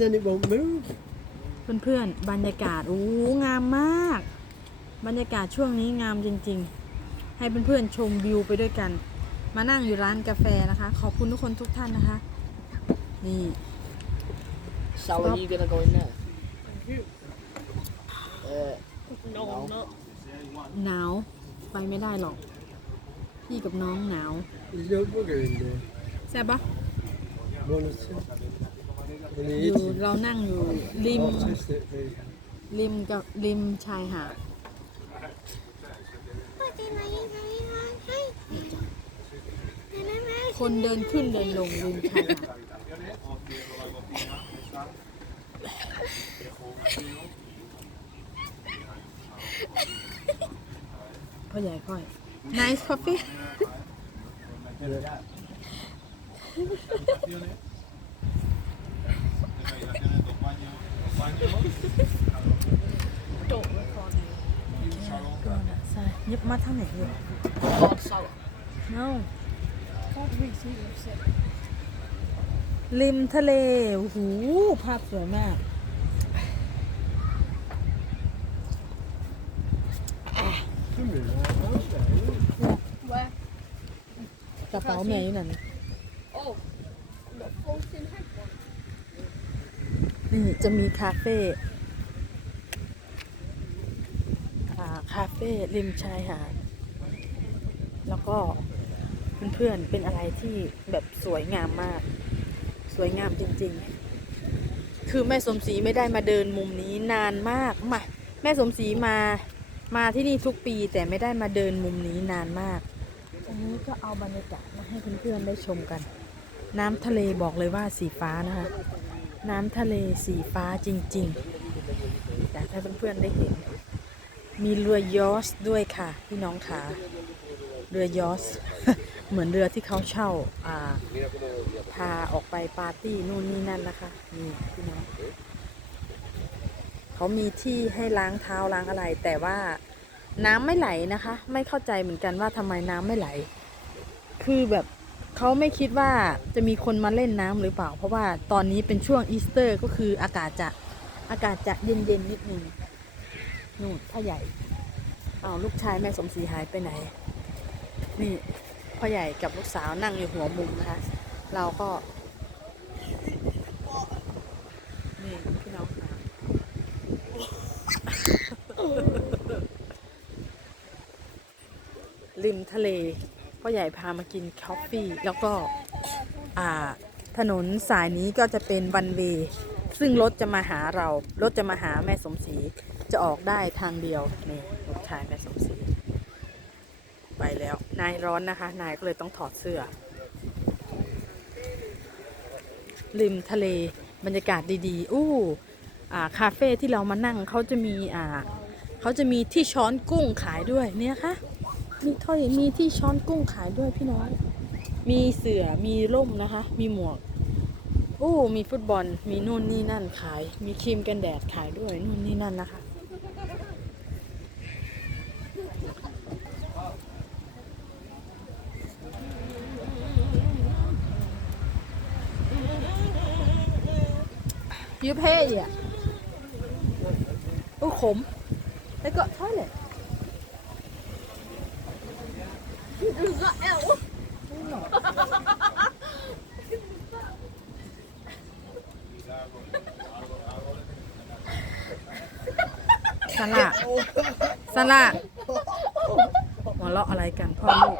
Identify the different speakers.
Speaker 1: then it won't move.
Speaker 2: เพื่อนๆ บรรยากาศ โอ้ งามมาก บรรยากาศช่วงนี้งามจริงๆ ให้เพื่อนๆ ชมวิวไปด้วยกัน มานั่งอยู่ร้านกาแฟนะคะ ขอบคุณทุกคนทุกท่านนะคะ นี่
Speaker 3: So
Speaker 2: Stop.
Speaker 3: are you gonna go in there? Uh,
Speaker 4: No, I'm not.
Speaker 2: หนาว ไปไม่ได้หรอก พี่กับน้องหนาว
Speaker 1: There's no bugger in there.
Speaker 2: แซ่บปะ
Speaker 1: One or two.
Speaker 2: อยู่เรานั่งอยู่ริมริมกับริมชายหาดคนเดินขึ้นเดินลงริมชายหาดพ่อใหญ่ค่อย nice coffee
Speaker 4: Don't record me.
Speaker 2: ก็นะ ใช่เย็บมาทางไหนเนี่
Speaker 3: ย
Speaker 2: no ริมทะเลโอ้โหภาพสวยมากกระเป๋าแม่อยู่นั่น
Speaker 4: Oh, the fountain head.
Speaker 2: นี่จะมีคาเฟ่คาเฟ่ริมชายหาด แล้วก็เพื่อนๆเป็นอะไรที่แบบสวยงามมาก สวยงามจริงๆ คือแม่สมศรีไม่ได้มาเดินมุมนี้นานมากมาแม่สมศรีมามาที่นี่ทุกปีแต่ไม่ได้มาเดินมุมนี้นานมากอันนี้ก็เอาบรรยากาศมาให้เพื่อนๆได้ชมกัน น้ำทะเลบอกเลยว่าสีฟ้านะคะ น้ำทะเลสีฟ้าจริงๆแต่ถ้าเพื่อนๆได้เห็น มีเรือยอชด้วยค่ะ พี่น้องค่ะเรือยอชเหมือนเรือที่เขาเช่าอ่าพาออกไปปาร์ตี้นู่นนี่นั่นนะคะนี่พี่น้องเขามีที่ให้ล้างเท้าล้างอะไร แต่ว่าน้ำไม่ไหลนะคะ ไม่เข้าใจเหมือนกันว่าทำไมน้ำไม่ไหล คือแบบ เขาไม่คิดว่าจะมีคนมาเล่นน้ำหรือเปล่า เพราะว่าตอนนี้เป็นช่วงอีสเตอร์ก็คืออากาศจะอากาศจะเย็นๆนิดนึงนู่นพ่อใหญ่เอาลูกชายแม่สมศรีหายไปไหน นี่พ่อใหญ่กับลูกสาวนั่งอยู่หัวมุมนะคะ เราก็นี่พี่น้องริมทะเล พ่อใหญ่พามากินคอฟฟี่ แล้วก็ถนนสายนี้ก็จะเป็นวันเวซึ่งรถจะมาหาเรา รถจะมาหาแม่สมศรีจะออกได้ทางเดียวนี่ลูกชายแม่สมศรีไปแล้ว นายร้อนนะคะ นายก็เลยต้องถอดเสื้อ ริมทะเลบรรยากาศดีๆ อู้อ่าคาเฟ่ที่เรามานั่งเขาจะมีอ่าเขาจะมีที่ช้อนกุ้งขายด้วยเนี่ยค่ะ มีถ้อยมีที่ช้อนกุ้งขายด้วยพี่น้อง มีเสือมีร่มนะคะ มีหมวกโอ้มีฟุตบอล มีนู่นนี่นั่นขาย มีครีมกันแดดขายด้วยนู่นนี่นั่นนะคะ ยูเพ่อะโอ้ขม แล้วก็ท้อยเลย สละสละหัวเราะอะไรกันพ่อลูก